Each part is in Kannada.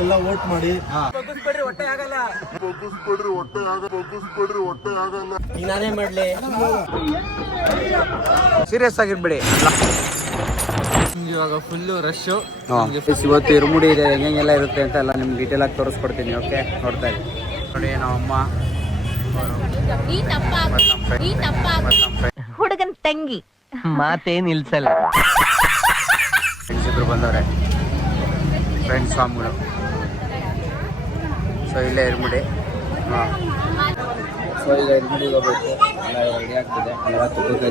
ಎಲ್ಲ ವೋಟ್ ಮಾಡಿ ನಾನೇ ಮಾಡ್ಲಿ ಸೀರಿಯಸ್ ಆಗಿರ್ಬೇಡಿ. ಇವಾಗ ಫುಲ್ಲು ರಶ್. ಇವತ್ತು ಇರುಮುಡಿ ಇದೆ, ಹೆಂಗೆಲ್ಲ ಇರುತ್ತೆ ಅಂತ ಎಲ್ಲ ನಿಮ್ಗೆ ಡೀಟೇಲ್ ಆಗಿ ತೋರಿಸ್ಕೊಡ್ತೀನಿ. ಓಕೆ, ನೋಡ್ತಾ ಇರಿ. ನೋಡಿ ನಮ್ಮಮ್ಮ ಹುಡುಗನ್ ತಂಗಿ ಮಾತೇನ್ ನಿಲ್ಸಲ್ಲ. ಫ್ರೆಂಡ್ಸ್ ಇಬ್ರು ಬಂದವ್ರೆ, ಫ್ರೆಂಡ್ಸ್ ಸ್ವಾಮಿಗಳು. ಸೊ ಇಲ್ಲೇ ಇರುಮುಡಿ. ಹಾಂ, ಸೊ ಈಗ ಇರುಮುಡಿಗೆ ಹೋಗ್ಬೇಕು. ಎಲ್ಲ ರೆಡಿ ಆಗ್ತಿದೆ. ಎಲ್ಲ ತುಪ್ಪಕ್ಕೆ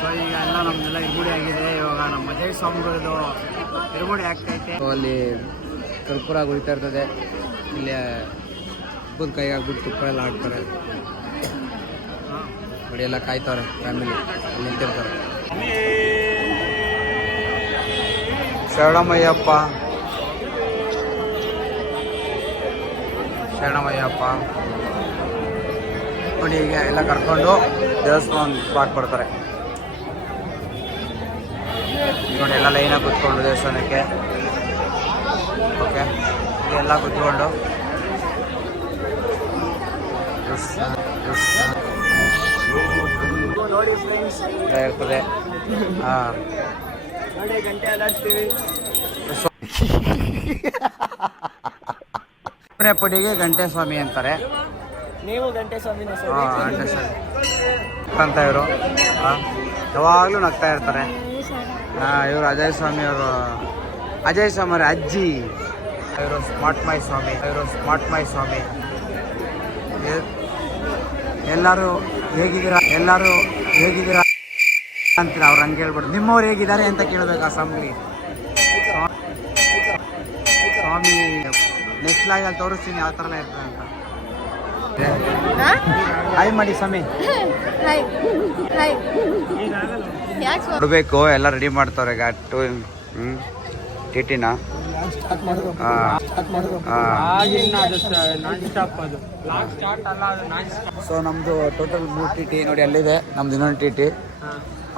ಸೊ ಈಗ ಎಲ್ಲ ನಮ್ದೆಲ್ಲ ಇರುಮುಡಿ ಆಗಿದೆ. ಇವಾಗ ನಮ್ಮ ಅಜಯ್ ಸ್ವಾಮಿಗಳದ್ದು ಇರುಮುಡಿ ಆಗ್ತೈತೆ. ಅಲ್ಲಿ ಕರ್ಪೂರ ಉಳಿತಾ ಇರ್ತದೆ. ಇಲ್ಲಿ ಹಬ್ಬದ ಕೈ ಆಗ್ಬಿಟ್ಟು ತುಪ್ಪ ಎಲ್ಲ ಹಾಕ್ತಾರೆ. ನೋಡಿ ಎಲ್ಲ ಕಾಯ್ತವ್ರೆ, ಫ್ಯಾಮಿಲಿ ಅಲ್ಲಿ ನಿಂತಿರ್ತಾರೆ. ಶರಣಮಯ್ಯಪ್ಪ, ಶರಣಮಯ್ಯಪ್ಪ. ನೋಡಿ ಈಗ ಎಲ್ಲ ಕರ್ಕೊಂಡು ದೇವಸ್ಥಾನ ಮಾಡ್ಕೊಡ್ತಾರೆ. ನೋಡಿ ಎಲ್ಲ ಲೈನಾಗಿ ಕೂತ್ಕೊಂಡು ದೇವಸ್ಥಾನಕ್ಕೆ. ಓಕೆ, ಎಲ್ಲ ಕೂತ್ಕೊಂಡು ಇರ್ತದೆ. ಹಾಂ, ಪುಡಿಗೆ ಗಂಟೆ ಸ್ವಾಮಿ ಅಂತಾರೆ. ನೀವು ಗಂಟೆ ಸ್ವಾಮಿ ಗಂಟೆ ಸ್ವಾಮಿ ಅಂತ ಇವರು ಯಾವಾಗಲೂ ನಗ್ತಾ ಇರ್ತಾರೆ. ಇವರು ಅಜಯ್ ಸ್ವಾಮಿ ಅವರು, ಅಜಯ್ ಸ್ವಾಮಿ ಅವ್ರ ಅಜ್ಜಿ. ಇವರು ಸ್ಮಾರ್ಟ್ ಮೈ ಸ್ವಾಮಿ, ಇವರು ಸ್ಮಾರ್ಟ್ ಮೈ ಸ್ವಾಮಿ. ಎಲ್ಲರೂ ಹೇಗಿದ್ದೀರಾ, ಎಲ್ಲರೂ ಹೇಗಿದ್ದೀರಾ ಅಂತೀರ. ಅವ್ರು ಹಂಗೆ ಹೇಳ್ಬಿಟ್ಟು ನಿಮ್ಮವ್ರು ಹೇಗಿದ್ದಾರೆ ಅಂತ ಕೇಳಬೇಕು ಅಸೆಂಬ್ಲಿ. ಸ್ವಾಮಿ ನೆಕ್ಸ್ಟ್ ಲಾಗಲ್ಲಿ ತೋರಿಸ್ತೀನಿ ಯಾವ ಥರ ಇರ್ತದೆ ಅಂತ. ಹಾಯ್ ಮಾಡಿ ಸ್ವಾಮಿ. ಕೊಡಬೇಕು, ಎಲ್ಲ ರೆಡಿ ಮಾಡ್ತವ್ರೆ. ಘಾಟು ಟಿಟಿನ. ಸೊ ನಮ್ದು ಟೋಟಲ್ 3 ಟಿಟಿ ನೋಡಿ ಅಲ್ಲಿದೆ. ನಮ್ದು ಇನ್ನೊಂದು ಟಿಟಿ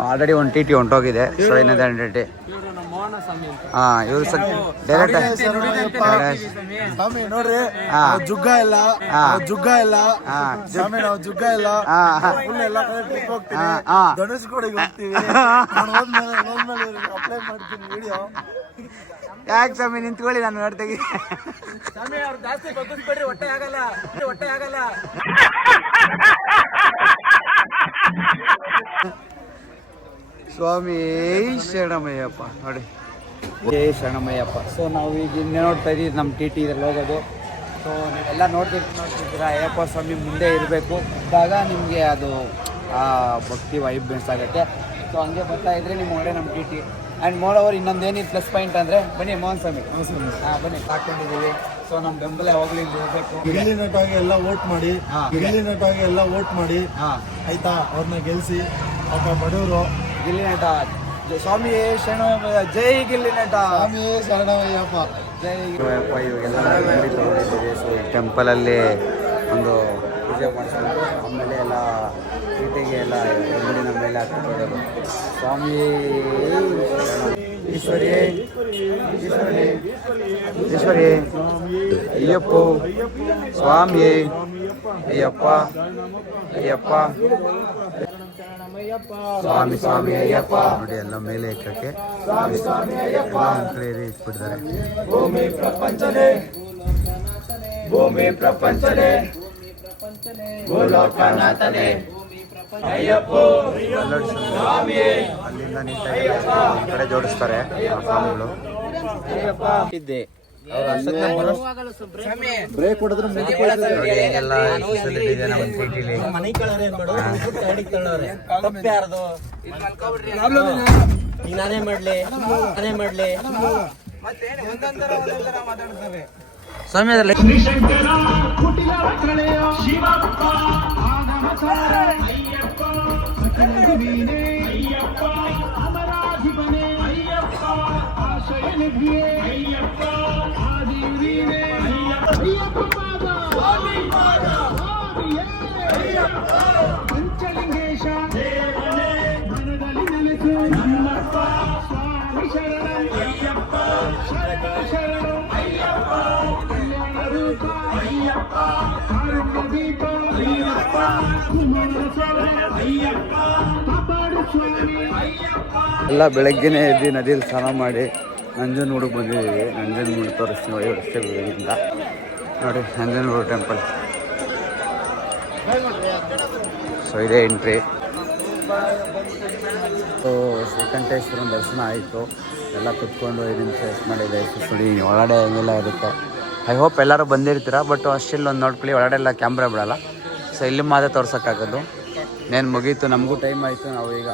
ಆಲ್ರೆಡಿ ಒಂದು ಟಿಟಿ ಹೊಂಟೋಗಿದೆ. ಸೊ ಇನ್ನೊಂದು ಟಿಟಿ. ಹಾಂ, ಇವರು ಡೈರೆಕ್ಟ್ ನೋಡ್ರಿ, ಜುಗ್ಗ ಇಲ್ಲ, ಜುಗ್ಗ ಇಲ್ಲ ಸ್ವಾಮಿ, ನಾವು ಜುಗ್ಗ ಇಲ್ಲ. ಎಲ್ಲ ಕಡೆ ಟ್ರಿಪ್ ಹೋಗ್ತೀವಿ, ಧನುಷ್ಕೋಡಿಗೆ ಹೋಗ್ತೀವಿ. ಅಪ್ಲೈ ಮಾಡ್ತೀನಿ ವಿಡಿಯೋ. ಯಾಕೆ ಸ್ವಾಮಿ ನಿಂತ್ಕೊಳ್ಳಿ, ನಾನು ನೋಡ್ತೀವಿ. ಸ್ವಾಮಿ ಅವ್ರು ಜಾಸ್ತಿ ಬಗ್ಗಿಸ್ಬೇಡ್ರಿ, ಹೊಟ್ಟೆ ಆಗಲ್ಲ, ಹೊಟ್ಟೆ ಆಗಲ್ಲ. ಸ್ವಾಮಿ ಶರಣಮಯ್ಯಪ್ಪ. ನೋಡಿ, ಜೈ ಶರಣಮಯ್ಯಪ್ಪ. ಸೊ ನಾವು ಈಗ ಇನ್ನೇ ನೋಡ್ತಾ ಇದ್ದೀವಿ, ನಮ್ಮ ಟಿ ಟಿ ಇದ್ರಲ್ಲಿ ಹೋಗೋದು. ಸೊ ನೀವೆಲ್ಲ ನೋಡ್ತಿದ್ದೀರಾ, ಅಯ್ಯಪ್ಪ ಸ್ವಾಮಿ ಮುಂದೆ ಇರಬೇಕು ಇದ್ದಾಗ ನಿಮಗೆ ಅದು ಭಕ್ತಿ ವೈಬ್ ಬೆನ್ಸ್ ಆಗುತ್ತೆ. ಸೊ ಹಂಗೆ ಬರ್ತಾ ಇದ್ರೆ ನಿಮ್ಮ ಒಳ್ಳೆ ನಮ್ಮ T T. And moreover ಇನ್ನೊಂದೇನಿದೆ ಪ್ಲಸ್ ಪಾಯಿಂಟ್ ಅಂದರೆ, ಬನ್ನಿ ಮೋಹನ್ ಸ್ವಾಮಿ. ಬನ್ನಿ, ಹಾಕೊಂಡಿದ್ದೀವಿ. ಸೊ ನಮ್ಮ ಬೆಂಬಲ ಯಾವಾಗಲೂ ಇರಬೇಕು. ಗಿಲ್ಲಿ ನಟಾಗಿ ಎಲ್ಲ ವೋಟ್ ಮಾಡಿ, ಗಿಲ್ಲಿ ನಟಾಗಿ ಎಲ್ಲ ವೋಟ್ ಮಾಡಿ. ಆಯ್ತಾ, ಅವ್ರನ್ನ ಗೆಲ್ಸಿ. ಪಾಪ ಬಡವರು. ಗಿಲ್ಲಿ ನಟ ಸ್ವಾಮಿ ಶರಣಮಯ್ಯ, ಜೈ ಗಿಲ್ಲಿ ನಟ, ಸ್ವಾಮಿ ಶರಣಮಯ್ಯಪ್ಪ, ಜೈ ಅಯ್ಯಪ್ಪ. ಇವಾಗೆಲ್ಲ ಸೊ ಟೆಂಪಲಲ್ಲಿ ಒಂದು ಪೂಜೆ ಮಾಡಿಸ್ಕೊಂಡು ಆಮೇಲೆ ಎಲ್ಲ ಸೀತೆಗೆ ಎಲ್ಲ ಎಲ್ಲಿನ ಮೇಲೆ ಹಾಕಿಕೊಳ್ಳೋದು. ಸ್ವಾಮಿ ಈಶ್ವರಿ, ಈಶ್ವರಿ, ಈಶ್ವರಿ, ಅಯ್ಯಪ್ಪ ಸ್ವಾಮಿ, ಅಯ್ಯಪ್ಪ, ಅಯ್ಯಪ್ಪ ಸ್ವಾಮಿ, ಸ್ವಾಮಿ ಅಯ್ಯಪ್ಪ. ನೋಡಿ ಎಲ್ಲ ಮೇಲೆ ಇಟ್ಟಕ್ಕೆ ಇಟ್ಬಿಡ್ತಾರೆ. ಭೂಮಿ ಪ್ರಪಂಚನೇ, ಭೂಮಿ ಪ್ರಪಂಚನೇ, ಭೂಲೋಕನಾಥನೇ ಅಯ್ಯಪ್ಪ ಸ್ವಾಮಿ. ಅಲ್ಲಿಂದ ನೀಟಾಗಿ ಕಡೆ ಜೋಡಿಸ್ತಾರೆ ಸ್ವಾಮಿಗಳು. ಇದ್ದೆ ಬ್ರೇಕ್ ಹೊಡೆದ್ರೆ ಎಲ್ಲ ಫೆಸಿಲಿಟಿ ಇದೆ ನಮ್ಮ ಸಿಟಿಲಿ. ಈಗ ನಾನೇ ಮಾಡ್ಲಿ, ನಾನೇ ಮಾಡ್ಲಿ. ಸ್ವಾಮಿ ಅದರಲ್ಲಿ ಪಂಚಲಿಂಗೇಶ ಮನದಲ್ಲಿ ನೆಲೆಸು ನಮ್ಮಪ್ಪ ಸ್ವಾಮಿ ಶರಣಂ ಅಯ್ಯಪ್ಪ ಶರಣು ಅಯ್ಯಪ್ಪ ಕಲ್ಯಾಣ ರೂಪ ಅಯ್ಯಪ್ಪ ಕಾರುಣ್ಯ ದೀಪ ಅಯ್ಯಪ್ಪ ಕುಮಾರಸ್ವಾಮಿ ಅಯ್ಯಪ್ಪ ಕಾಪಾಡು ಸ್ವಾಮಿ ಅಯ್ಯಪ್ಪ. ಎಲ್ಲ ಬೆಳಗ್ಗೆನೇ ಎದ್ದು ನದಿಯಲ್ಲಿ ಸ್ನಾನ ಮಾಡಿ ನಂಜನಗೂಡಿಗೆ ಬಂದಿದ್ದೀವಿ. ನಂಜನಗೂಡು ತೋರಿಸ್ತೀವಿ ನೋಡಿ ರಸ್ತೆ ಬೆಳಗ್ಗಿಂದ. ನೋಡಿ ನಂಜನಗೂಡು ಟೆಂಪಲ್. ಸೊ ಇದೇ ಎಂಟ್ರಿ. ಸೊ ಶ್ರೀಕಂಠೇಶ್ವರನ ದರ್ಶನ ಆಯಿತು. ಎಲ್ಲ ಕುತ್ಕೊಂಡು 5 ನಿಮಿಷ ರೆಸ್ಟ್ ಮಾಡಿದೆ. ನೋಡಿ ಒಳಗಡೆ ಹೆಂಗೆಲ್ಲ ಇರುತ್ತೆ. ಐ ಹೋಪ್ ಎಲ್ಲರೂ ಬಂದಿರ್ತೀರ. ಬಟ್ ಅಷ್ಟಿಲ್ಲ ಒಂದು ನೋಡ್ಕೊಳ್ಳಿ, ಒಳಗಡೆ ಎಲ್ಲ ಕ್ಯಾಮ್ರಾ ಬಿಡೋಲ್ಲ. ಸೊ ಇಲ್ಲಿ ಮಾತ್ರ ತೋರ್ಸೋಕ್ಕಾಗೋದು. ನೇನು ಮುಗೀತು, ನಮಗೂ ಟೈಮ್ ಆಯಿತು. ನಾವು ಈಗ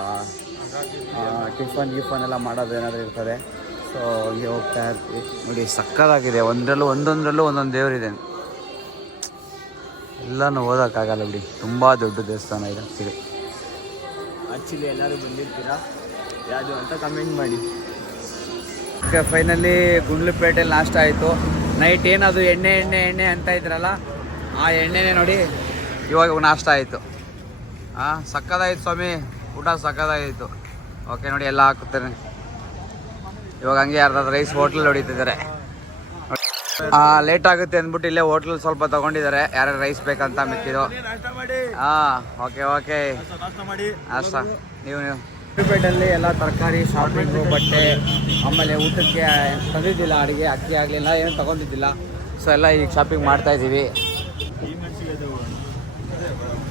ಟಿಫನ್ ಎಲ್ಲ ಮಾಡೋದು ಏನಾದರೂ ಇರ್ತದೆ. ಸೊ ಹಂಗೆ ಹೋಗ್ತಾ ಇರ್ತೀವಿ. ನೋಡಿ ಸಕ್ಕತ್ತಾಗಿದೆ. ಒಂದೊಂದರಲ್ಲೂ ಒಂದೊಂದು ದೇವರಿದೆ. ಎಲ್ಲನೂ ಓದೋಕ್ಕಾಗಲ್ಲ ಬಿಡಿ, ತುಂಬ ದೊಡ್ಡ ದೇವಸ್ಥಾನ ಇದೆ. ಆ್ಯಕ್ಚುಲಿ ಎಲ್ಲರೂ ಬಂದಿರ್ತೀರಾ ಯಾವುದು ಅಂತ ಕಮೆಂಟ್ ಮಾಡಿ. ಓಕೆ, ಫೈನಲಿ ಗುಂಡ್ಲುಪೇಟೆಯಲ್ಲಿ ನಾಷ್ಟ ಆಯಿತು. ನೈಟ್ ಏನದು ಎಣ್ಣೆ ಅಂತ ಇದ್ರಲ್ಲ, ಆ ಎಣ್ಣೆನೇ ನೋಡಿ ಇವಾಗ ನಾಷ್ಟ ಆಯಿತು. ಸಕ್ಕತ್ತಾಯಿತು ಸ್ವಾಮಿ, ಊಟ ಸಕ್ಕತ್ತಾಗಿತ್ತು. ಓಕೆ ನೋಡಿ ಎಲ್ಲ ಹಾಕುತ್ತೇನೆ. ಇವಾಗ ಹಂಗೆ ಅರ್ಧ ರೈಸ್ ಹೋಟ್ಲಲ್ಲಿ ಹೊಡಿತಿದ್ದಾರೆ. ಲೇಟ್ ಆಗುತ್ತೆ ಅಂದ್ಬಿಟ್ಟು ಇಲ್ಲೇ ಹೋಟ್ಲಲ್ಲಿ ಸ್ವಲ್ಪ ತೊಗೊಂಡಿದ್ದಾರೆ. ಯಾರ್ಯಾರು ರೈಸ್ ಬೇಕಂತ ಮಿಕ್ಕಿದ್ದು. ಓಕೆ ನಾಷ್ಟ. ನೀವು ಗುಂಡ್ಲುಪೇಟೆಯಲ್ಲಿ ಎಲ್ಲ ತರಕಾರಿ, ಶಾಪಿಂಗು, ಬಟ್ಟೆ, ಆಮೇಲೆ ಊಟಕ್ಕೆ ತಂದಿದ್ದಿಲ್ಲ, ಅಡುಗೆ ಅಕ್ಕಿ ಆಗಲಿಲ್ಲ, ಏನು ತೊಗೊಂಡಿದ್ದಿಲ್ಲ. ಸೊ ಎಲ್ಲ ಈಗ ಶಾಪಿಂಗ್ ಮಾಡ್ತಾ ಇದ್ದೀವಿ.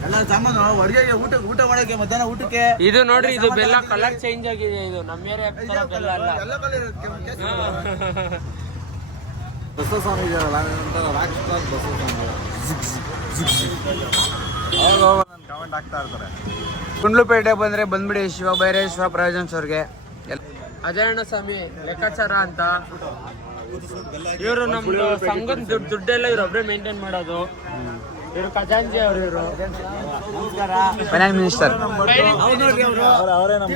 ಎಲ್ಲ ಸಾಮಾನು ಅಡುಗೆಗೆ ಊಟ ಮಾಡೋಕ್ಕೆ ಮಧ್ಯಾಹ್ನ ಊಟಕ್ಕೆ. ಇದು ನೋಡ್ರಿ, ಇದು ಬೆಲ್ಲ ಕಲರ್ ಚೇಂಜ್ ಆಗಿದೆ. ಇದು ನಮ್ಮ ಏರಿಯಾ ಬೆಲ್ಲ ಅಲ್ಲ. ಬಸವಸ್ವಾಮಿ ಇದೆಯಲ್ಲ, ರಾಕ್ ಸ್ಟಾರ್ ಬಸವಸ್ವಾಮಿ ಕಮೆಂಟ್ ಆಗ್ತಾ ಇರ್ತಾರೆ. ಗುಂಡ್ಲುಪೇಟೆ ಬಂದರೆ ಬಂದ್ಬಿಡಿ ಶಿವ ಭೈರೇಶ್ವರ ಪ್ರಯೋಜನಸವ್ರಿಗೆ. ಅಜಯಣ್ಣ ಸ್ವಾಮಿ ಲೆಕ್ಕಾಚಾರ ಅಂತ ಇವರು ನಮ್ದು ಸಂಘದ ದುಡ್ಡೆಲ್ಲ ಇವ್ರು ಒಬ್ಬರೇ ಮೇಂಟೈನ್ ಮಾಡೋದು. ಇವರು ಖಜಾಂಜಿ ಅವರು. ಇವರು ಫೈನಾನ್ಸ್ ಮಿನಿಸ್ಟರ್. ಅವರೇ ನಮ್ಮ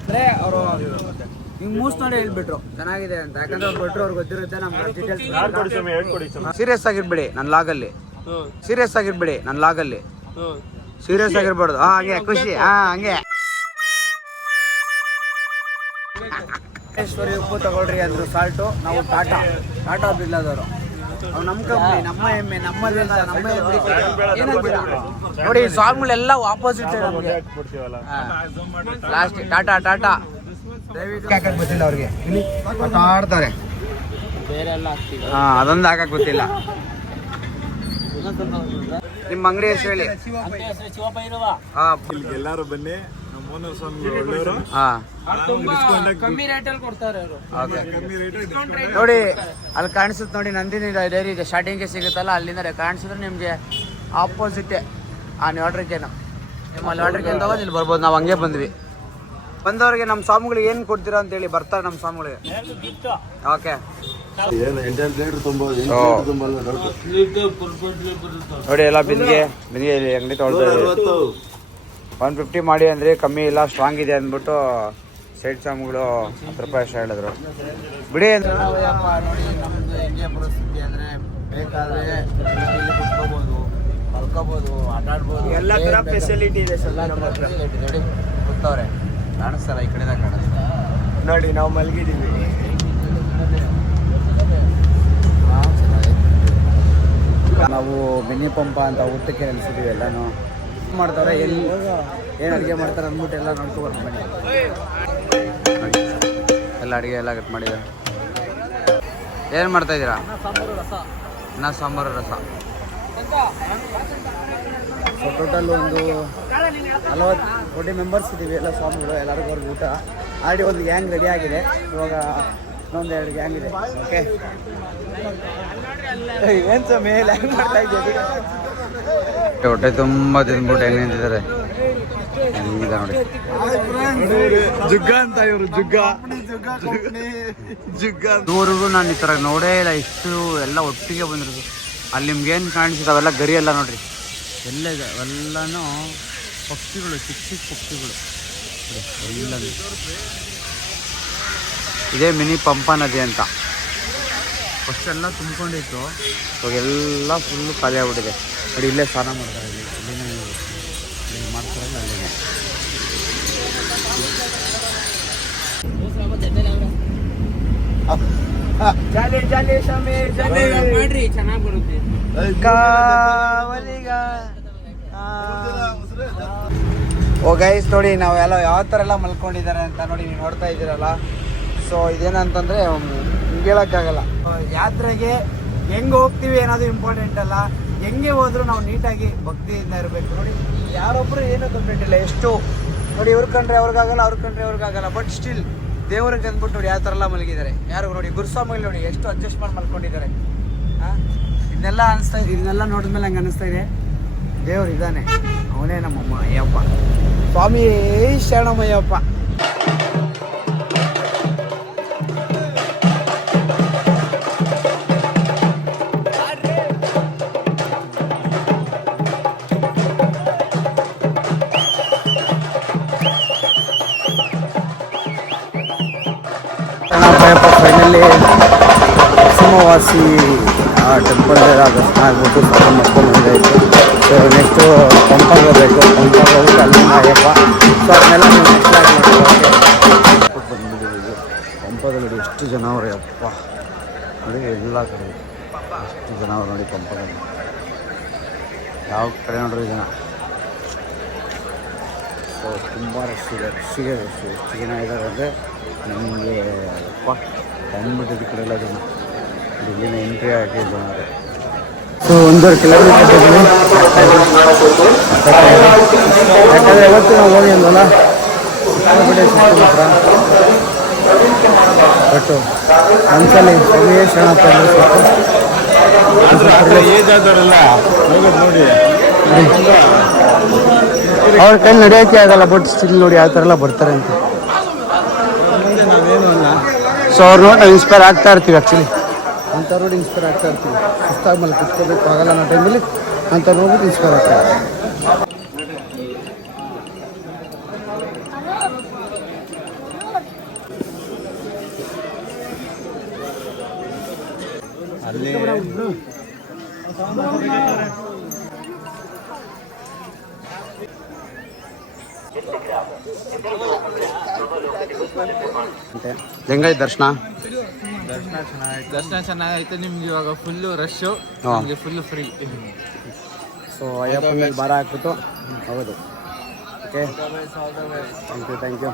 ಅಂದರೆ ಅವರು ಹಿಂಗೆ ಮೂಸ್ ನೋಡಿ ಹೇಳ್ಬಿಟ್ರು ಚೆನ್ನಾಗಿದೆ ಅಂತ. ಯಾಕಂದ್ರೆ ಅವ್ರು ಕೊಟ್ಟರು, ಅವ್ರಿಗೆ ಗೊತ್ತಿರುತ್ತೆ. ನಮ್ಗೆ ಡೀಟೇಲ್ಸ್. ಸೀರಿಯಸ್ ಆಗಿರ್ಬೇಡಿ ನನ್ನ ಲಾಗಲ್ಲಿ. ಸೀರಿಯಸ್ ಆಗಿರ್ಬಾರ್ದು. ಹಂಗೆ ಖುಷಿ. ಹಂಗೆ ಮಹೇಶ್ವರಿ ಉಪ್ಪು ತಗೊಳ್ರಿ ಅಂದ್ರು ಸಾಲ್ಟು. ನಾವು ಟಾಟಾ ಬಿರ್ಲಾದವರು. ಅವು ನಮ್ಮ ಕಂಪ್ನಿ, ನಮ್ಮ ಹೆಮ್ಮೆ, ನಮ್ಮದೆಲ್ಲ, ನಮ್ಮ ಏನಂತೀರಾ ನೋಡಿ. ಸಾಂಗ್ಗಳೆಲ್ಲ ಆಪೋಸಿಟ್ ನಮಗೆ. ಲಾಸ್ಟ್ ಟಾಟಾ ಹಾಕಕ್ ಗೊತ್ತಿಲ್ಲ ಅವ್ರಿಗೆ. ಆಡ್ತಾರೆ. ಬೇರೆ ಎಲ್ಲ ಹಾಕ್ತೀವಿ. ಅದೊಂದು ಹಾಕಕ್ ಗೊತ್ತಿಲ್ಲ. ನಿಮ್ಮ ಅಂಗಡಿ ಹೆಸರು ಹೇಳಿ. ಶಿವಭೈರವ. ಎಲ್ಲರೂ ಬನ್ನಿ. ನಮ್ಮ ಓನರ್ ಸ್ವಾಮಿ ಒಳ್ಳೆಯವರು. ಕಮ್ಮಿ ರೇಟಲ್ಲಿ ಕೊಡ್ತಾರೆ ಅವರು. ನೋಡಿ ಅಲ್ಲಿ ಕಾಣಿಸುತ್ತೆ ನೋಡಿ, ನಂದಿನಿ ಡೈರಿ ಇದೆ. ಸ್ಟಾರ್ಟಿಂಗ್ಗೆ ಸಿಗುತ್ತಲ್ಲ, ಅಲ್ಲಿಂದ ಕಾಣಿಸಿದ್ರೆ ನಿಮಗೆ ಆಪೋಸಿಟ್ ನೀವು ಆರ್ಡ್ರಿಗೇನು. ನಿಮ್ಮಲ್ಲಿ ಆರ್ಡ್ರಿಗೆ ತಗೊಂಡು ಇಲ್ಲಿ ಬರ್ಬೋದು. ನಾವು ಹಂಗೆ ಬಂದ್ವಿ. ಬಂದವ್ರಿಗೆ ನಮ್ಮ ಸ್ವಾಮಿಗಳಿಗೆ ಏನು ಕೊಡ್ತೀರಾ ಅಂತೇಳಿ ಬರ್ತಾರೆ ನಮ್ಮ ಸ್ವಾಮಿಗಳಿಗೆ. ಓಕೆ ನೋಡಿ ಎಲ್ಲ ಬಿಂದಿಗೆ ಇಲ್ಲಿ ಅಂಗಡಿ ತೊಗೊಳ್ತಾ 150 ಮಾಡಿ ಅಂದರೆ ಕಮ್ಮಿ ಇಲ್ಲ, ಸ್ಟ್ರಾಂಗ್ ಇದೆ ಅಂದ್ಬಿಟ್ಟು ಸೈಡ್ ಸ್ವಾಮಿಗಳು 10 ರೂಪಾಯಿ ಅಷ್ಟು ಹೇಳಿದ್ರು. ಬಿಡಿ ಅಂದರೆ ನೋಡಿ ನಮ್ಮದು ಹೆಂಗೆ ಪರಿಸ್ಥಿತಿ ಅಂದರೆ ಬೇಕಾದರೆ ಕುತ್ಕೋಬೋದು, ಮಲ್ಕೋಬೋದು, ಆಟಾಡ್ಬೋದು, ಎಲ್ಲ ಥರ ಫೆಸಿಲಿಟಿ ಇದೆ ಸರ್ ನಮ್ಮ ಹತ್ರ. ನೋಡಿ ಗೊತ್ತವ್ರೆ ಕಾಣಿಸ್ತಾರ, ಈ ಕಡೆದಾಗ ಕಾಣಿಸ್ತಾರೆ ನೋಡಿ. ನಾವು ಮಲಗಿದ್ದೀವಿ. ನಾವು ಮಿನಿ ಪಂಪ ಅಂತ ಊಟಕ್ಕೆ ನೆಲೆಸಿದ್ದೀವಿ. ಎಲ್ಲನೂ ಮಾಡ್ತಾರೆ, ಎಲ್ಲಿ ಏನು ಅಡುಗೆ ಮಾಡ್ತಾರೆ ಅಂದ್ಬಿಟ್ಟು ಎಲ್ಲ ನೋಡ್ಕೊಬರ್ತೀನಿ ಬನ್ನಿ. ಎಲ್ಲ ಅಡುಗೆ ಎಲ್ಲ ಕಟ್ ಮಾಡಿದ್ದಾರೆ. ಏನು ಮಾಡ್ತಾಯಿದ್ದೀರಾ? ಅನ್ನ ಸಾಂಬಾರು ರಸ. ಸೊ ಟೋಟಲ್ ಒಂದು 40 ಮೆಂಬರ್ಸ್ ಇದ್ದೀವಿ ಎಲ್ಲ ಸ್ವಾಮಿಗಳು. ಎಲ್ಲರಿಗೂ ಅವ್ರಿಗೆ ಊಟ ಆಲ್ರೆಡಿ ಒಂದು ಗ್ಯಾಂಗ್ ರೆಡಿ ಆಗಿದೆ. ಇವಾಗ ಇನ್ನೊಂದು 2 ಗ್ಯಾಂಗ್ ಇದೆ. ಓಕೆ ಏನು ಸ್ವಾಮಿ ಲ್ಯಾಂಗ್ ಮಾಡ್ತಾ ಇದ್ದೀವಿ. ಹೊಟ್ಟೆ ತುಂಬ ತಿಂದ್ಬಿಟ್ಟು ಹೆಂಗೆ ನಿಂತಿದ್ದಾರೆ. ಈಗ ನೋಡಿ ಜುಗ್ಗ ಅಂತ ಇವರು ಜುಗ್ಗ ಜುಗ್ಗ ಇದುವರೆಗೂ ನಾನು ಈ ಥರ ನೋಡೇ ಇಲ್ಲ. ಇಷ್ಟು ಎಲ್ಲ ಒಟ್ಟಿಗೆ ಬಂದಿರೋದು. ಅಲ್ಲಿ ನಿಮ್ಗೇನು ಕಾಣಿಸುತ್ತೆ ಅವೆಲ್ಲ ಗರಿ ಎಲ್ಲ ನೋಡ್ರಿ, ಎಲ್ಲ ಇದೆ ಅವೆಲ್ಲನೂ ಪಕ್ಷಿಗಳು, ಚಿಕ್ಕ ಚಿಕ್ಕ ಪಕ್ಷಿಗಳು ಎಲ್ಲ. ಇದೇ ಮಿನಿ ಪಂಪಾ ನದಿ ಅಂತ. ಫಸ್ಟ್ ಎಲ್ಲ ತುಂಬ್ಕೊಂಡಿತ್ತು, ಇವಾಗೆಲ್ಲ ಫುಲ್ಲು ಖಾಲಿ ಆಗ್ಬಿಟ್ಟಿದೆ. ನೋಡಿ ಇಲ್ಲೇ ಸ್ನಾನ ಮಾಡ್ತಾರೆ, ಇಲ್ಲಿನೇ ಮಾಡ್ತಾರಲ್ಲ ಅಲ್ಲೇ. ಮಾಡ್ರಿ ಚೆನ್ನಾಗಿ ಬರುತ್ತೆ. ಓ ಗೈಸ್ ನೋಡಿ ನಾವೆಲ್ಲ ಯಾವ ಥರ ಎಲ್ಲ ಮಲ್ಕೊಂಡಿದ್ದಾರೆ ಅಂತ ನೋಡಿ, ನೀವು ನೋಡ್ತಾ ಇದ್ದೀರಲ್ಲ. ಸೊ ಇದೇನಂತಂದರೆ ಹಿಂಗೆ ಹೇಳೋಕ್ಕಾಗಲ್ಲ. ಯಾತ್ರೆಗೆ ಹೆಂಗೆ ಹೋಗ್ತೀವಿ ಅನ್ನೋದು ಇಂಪಾರ್ಟೆಂಟ್ ಅಲ್ಲ, ಹೆಂಗೆ ಹೋದರೂ ನಾವು ನೀಟಾಗಿ ಭಕ್ತಿಯಿಂದ ಇರಬೇಕು. ನೋಡಿ ಯಾರೊಬ್ಬರು ಏನೂ ಕಂಪ್ಲೇಂಟ್ ಇಲ್ಲ. ಎಷ್ಟು ನೋಡಿ ಇವ್ರ ಕಂಡ್ರೆ ಅವ್ರಿಗಾಗಲ್ಲ, ಅವ್ರ ಕಂಡ್ರೆ ಅವ್ರಿಗಾಗಲ್ಲ, ಬಟ್ ಸ್ಟಿಲ್ ದೇವ್ರಿಗೆ ಅಂದ್ಬಿಟ್ಟು ನೋಡಿ ಯಾವ ಥರ ಎಲ್ಲ ಮಲಗಿದ್ದಾರೆ. ಯಾರು ನೋಡಿ ಗುರುಸ್ವಾಮಿಗಳು ನೋಡಿ ಎಷ್ಟು ಅಡ್ಜಸ್ಟ್ ಮಾಡಿ ಮಲ್ಕೊಂಡಿದ್ದಾರೆ. ಇದನ್ನೆಲ್ಲ ಅನಿಸ್ತಾ ಇದೆ, ಇದನ್ನೆಲ್ಲ ನೋಡಿದ್ಮೇಲೆ ಹಂಗೆ ಅನಿಸ್ತಾ ಇದೆ ದೇವ್ರು ಇದ್ದಾನೆ, ಅವನೇ ನಮ್ಮಮ್ಮ ಅಯ್ಯಪ್ಪ ಸ್ವಾಮಿ ಶರಣಮಯ್ಯಪ್ಪ. ಶರಣಮಯ್ಯಪ್ಪ ಫೈನಲಿ ಸಿಂಹವಾಸಿ ಟೆಂಪಲ್ ದರ್ಶನ ಆಗ್ಬಿಟ್ಟು ಸ್ವಲ್ಪ ಮಕ್ಕಳು ಬಂದಾಯಿತು. ಸೊ ನೆಕ್ಸ್ಟು ಪಂಪಾಗ ಹೋಗ್ಬೇಕು, ಪಂಪಾಗ ಹೋಗ್ಬಿಟ್ಟು ಅಲ್ಲಿಂದ ಅಯ್ಯಪ್ಪ. ಸೊ ಅದನ್ನೆಲ್ಲ ನೀವು ನೆಕ್ಸ್ಟ್ ಬಂದ್ಬಿಟ್ಟಿದ್ದೀವಿ. ಪಂಪದಲ್ಲಿ ಎಷ್ಟು ಜನ ಅವ್ರೆ ಅಪ್ಪ, ನೋಡಿ ಎಲ್ಲ ಕಡೆ ಎಷ್ಟು ಜನ ಅವ್ರು ನೋಡಿ. ಪಂಪದಲ್ಲಿ ಯಾವ ಕಡೆ ನೋಡ್ರಿ ಜನ. ಸೊ ತುಂಬ ರಶ್ ಇದೆ, ರಶ್ಶಿಗೆ ರಶ್. ಎಷ್ಟು ಜನ ಇದ್ದಾರೆ ಅಂದರೆ ನಮಗೆ ಅಪ್ಪ ಬಂದ್ಬಿಟ್ಟಿದ್ದು ಕಡೆ ಎಲ್ಲ ಜನ. ಇಲ್ಲಿನ ಎಂಟ್ರಿ ಆಗಿ ಜನ. ಸೊ 1.5 ಕಿಲೋಮೀಟರ್ ಯಾಕಂದರೆ ಯಾವತ್ತು ನಾವು ಹೋಗಿ ಅಂದಲ್ಲ ಬಟ್ಟು ಒಂದ್ಸಲಿ ಸಮಯ ಶರಣಪ್ಪ ಏಜ್ ಆದವರೆಲ್ಲ ನೋಡಿ ಅವ್ರ ಕೈ ನಡೆಯೋಕ್ಕೆ ಆಗಲ್ಲ, ಬಟ್ ಸ್ಟಿಲ್ ನೋಡಿ ಯಾವ ಥರ ಎಲ್ಲ ಬರ್ತಾರೆ ಅಂತ. ನಾವೇನು ಅಲ್ಲ. ಸೊ ಅವ್ರು ನೋಡಿ ನಾವು ಇನ್ಸ್ಪೈರ್ ಆಗ್ತಾ ಇರ್ತೀವಿ. ಆ್ಯಕ್ಚುಲಿ ಅಂಥ ನೋಡಿ ಇನ್ಸ್ಪೈರ್ ಆಗ್ತಾ ಇರ್ತೀವಿ. ಸುಸ್ತಾಗಿ ಮೇಲೆ ಕುತ್ಕೋಬೇಕು ಆಗಲ್ಲ ಅನ್ನೋ ಟೈಮಲ್ಲಿ ಅಂತ ನೋಡ್ಬಿಟ್ಟು ಇನ್ಸ್ಪೈರ್ ಆಗ್ತಾ ಇರ್ತೀವಿ. ಅಲ್ಲಿ ಹೆಂಗಾಯ್ತು ದರ್ಶನ? ದರ್ಶನ ಚೆನ್ನಾಗೈತೆ. ನಿಮ್ಗೆ ಇವಾಗ ಫುಲ್ಲು ರಶ್ಶು, ನಿಮಗೆ ಫುಲ್ಲು ಫ್ರೀ. ಸೊ ಅಯ್ಯಪ್ಪ ಮೇಲೆ ಭಾರ ಹಾಕ್ಬಿಟ್ಟು ಹೌದು. Okay thank you.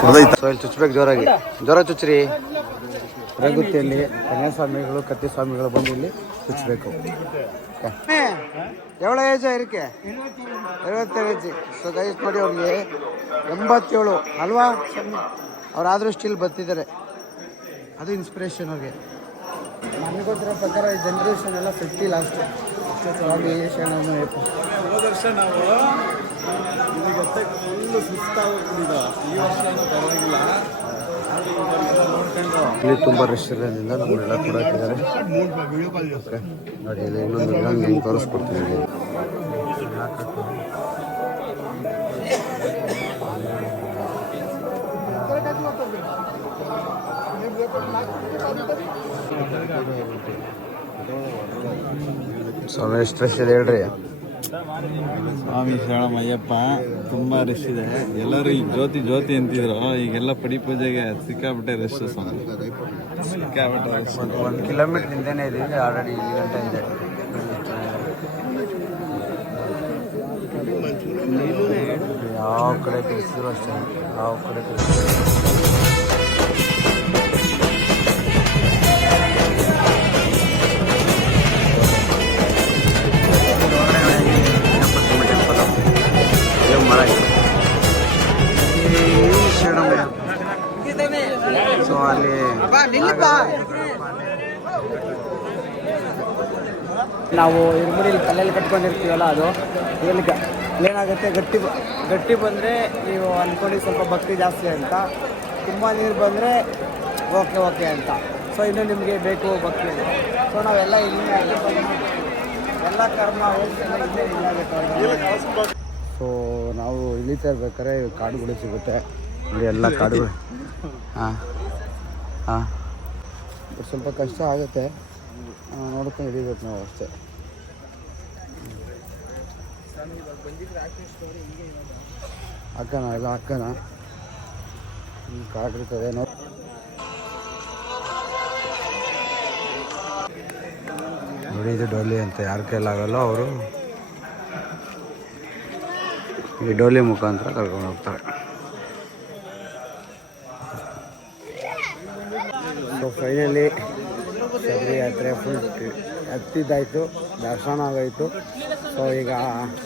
ಸೊ ಇಲ್ಲಿ ಚುಚ್ಬೇಕು ಜೋರಾಗಿ, ಜ್ವರ ಚುಚ್ಚ್ರಿ. ರಘುತ್ತಿಯಲ್ಲಿ ಕನ್ಯಾಸ್ವಾಮಿಗಳು, ಕತ್ತಿ ಸ್ವಾಮಿಗಳು ಬಂದು ಇಲ್ಲಿ ಚುಚ್ಚಬೇಕು. ಎವಳ ಏಜ ಇರಕ್ಕೆ 27 ಏಜ್. ಸೊ ಗೈಸ್ ನೋಡಿ ಅವ್ರಿಗೆ 87 ಅಲ್ವಾ? ಅವ್ರಾದರೂ ಸ್ಟಿಲ್ ಬರ್ತಿದ್ದಾರೆ, ಅದು ಇನ್ಸ್ಪಿರೇಷನ್ ಅವ್ರಿಗೆ. ನನಗೆ ಗೊತ್ತಿರೋ ಪ್ರಕಾರ ಈ ಜನ್ರೇಷನ್ ಎಲ್ಲ 50 ಲಾಸ್ಟ್. ಸ್ವಾಮಿ ಶರಣಮಯ್ಯಪ್ಪ. ವರ್ಷ ನಾವು ಫುಲ್ಲು ಸುಸ್ತಾಗೋಗ್ಬಿಟ್ಟಿದ್ದ. ಈ ವರ್ಷ ಪರವಾಗಿಲ್ಲ. ಇಲ್ಲಿ ತುಂಬ ರಶ್ ಇರೋದ್ರಿಂದ ನಮ್ಮನ್ನೆಲ್ಲ ಕೂಡ ಹಾಕಿದ್ದಾರೆ ನೋಡಿ. ಇಲ್ಲಿ ಇನ್ನೊಂದು ಹೆಂಗೆ ತೋರಿಸ್ಕೊಡ್ತೀನಿ. ಸ್ವಾಮಿ ಎಷ್ಟು ರಶ್ ಇದೆ ಹೇಳ್ರಿ. ಸ್ವಾಮಿ ಶರಣಮಯ್ಯಪ್ಪ ತುಂಬ ರಶ್ ಇದೆ. ಎಲ್ಲರೂ ಈಗ ಜ್ಯೋತಿ ಅಂತಿದ್ರು, ಈಗೆಲ್ಲ ಪಡಿ ಪೂಜೆಗೆ ಸಿಕ್ಕಾಬಿಟ್ಟೆ ರಶ್. ಸ್ವಾಮಿ ಸಿಕ್ಕಾಬಿಟ್ಟೆ ರಶ್. 1 ಕಿಲೋಮೀಟರ್ ಹಿಂದೆನೇ ಇದೆ, ಆಲ್ರೆಡಿ ಇಲ್ಲಿ ಗಂಟೆ ಇದೆ. ಯಾವ ಕಡೆ ತಿರ್ಸಿದ್ರು ಅಷ್ಟೇ, ಯಾವ ಕಡೆ ಸೊ ಅಲ್ಲಿ ನಾವು ಇರ್ಮುಡಿಲಿ ಕಲ್ಲಲ್ಲಿ ಕಟ್ಕೊಂಡಿರ್ತೀವಲ್ಲ ಅದು ಇದರಲ್ಲಿ ಏನಾಗುತ್ತೆ ಗಟ್ಟಿ ಬಂದರೆ ನೀವು ಅಂದ್ಕೊಂಡು ಸ್ವಲ್ಪ ಭಕ್ತಿ ಜಾಸ್ತಿ ಅಂತ, ತುಂಬ ನೀರು ಬಂದರೆ ಓಕೆ ಅಂತ. ಸೊ ಇನ್ನೂ ನಿಮಗೆ ಬೇಕು ಭಕ್ತಿ ಅಂತ. ಸೊ ನಾವೆಲ್ಲ ಇಲ್ಲಿ ಎಲ್ಲ ಕರ್ಮ ಇಲ್ಲೇ ಇಲ್ಲಾಗುತ್ತೆ. ಸೊ ನಾವು ಇಳಿತಾ ಇರ್ಬೇಕಾದ್ರೆ ಕಾಡುಗಳು ಸಿಗುತ್ತೆ, ಇಲ್ಲಿ ಎಲ್ಲ ಕಾಡುಗಳು. ಹಾಂ ಸ್ವಲ್ಪ ಕಷ್ಟ ಆಗುತ್ತೆ, ನೋಡ್ಕೊಂಡು ಹಿಡಿಬೇಕು ನಾವು ಅಷ್ಟೇ. ಹಾಕೋಣ ಕಾಡು ಇರ್ತದೆ ನೋಡಿ. ಇದು ಡೋಲಿ ಅಂತ ಯಾರ ಕೈಲಾಗಲ್ಲ, ಅವರು ಈ ಡೋಲಿ ಮುಖಾಂತರ ಕರ್ಕೊಂಡು ಹೋಗ್ತಾರೆ. ಸೊ ಫೈನಲಿ ಶಬರಿ ಯಾತ್ರೆ ಫುಲ್ ಹತ್ತಿದ್ದಾಯಿತು, ದರ್ಶನ ಆಗೋಯಿತು. ಸೊ ಈಗ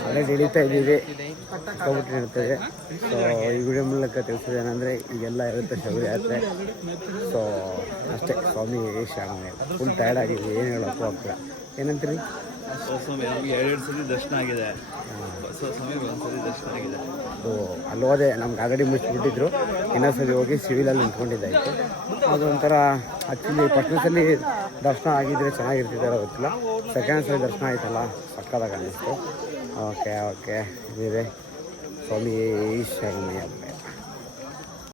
ಆಲ್ರೆಡಿ ಇಳಿತಾ ಇದ್ದೀವಿ, ಕಬುಟ್ಟು ಇರ್ತದೆ. ಸೊ ಈ ವಿಡಿಯೋ ಮೂಲಕ ತಿಳಿಸೋದೇನೆಂದರೆ ಈಗೆಲ್ಲ ಇರುತ್ತೆ ಶಬರಿ ಯಾತ್ರೆ. ಸೊ ಅಷ್ಟೇ, ಸ್ವಾಮಿ ಶರಣಮಯ್ಯ. ಫುಲ್ ಟಯರ್ಡ್ ಆಗಿದ್ವಿ, ಏನು ಹೇಳೋಕ್ಕೂ ಆಗ್ತಿಲ್ಲ. ಏನಂತೀರಿ? ಸ್ವಾಮಿ ನಮಗೆ 2 ಸಲ ದರ್ಶನ ಆಗಿದೆ. ಸ್ವಾಮಿ 1 ಸಲ ದರ್ಶನ ಆಗಿದೆ. ಅದು ಅಲ್ಲಿ ಹೋದೆ, ನಮ್ಗೆ ಆಲ್ರೆಡಿ ಮುಚ್ಚಿಬಿಟ್ಟಿದ್ರು. ಇನ್ನೊಂದು ಸಲ ಹೋಗಿ ಸಿವಿಲಲ್ಲಿ ನಿಂತ್ಕೊಂಡಿದ್ದಾಯಿತು. ಅದೊಂಥರ ಆ್ಯಕ್ಚುಲಿ ಫಸ್ಟ್ನೇ ಸಲ ದರ್ಶನ ಆಗಿದ್ದರೆ ಚೆನ್ನಾಗಿರ್ತಿದ್ದಾರೆ ಗೊತ್ತಿಲ್ಲ. ಸೆಕೆಂಡ್ ಸಲ ದರ್ಶನ ಆಯ್ತಲ್ಲ, ಸಕ್ಕತ್ತಾಗಿ ಅನ್ನಿಸ್ತು. ಓಕೆ ಇದಿದೆ ಸ್ವಾಮಿ ಶರಣಮಯ್ಯ.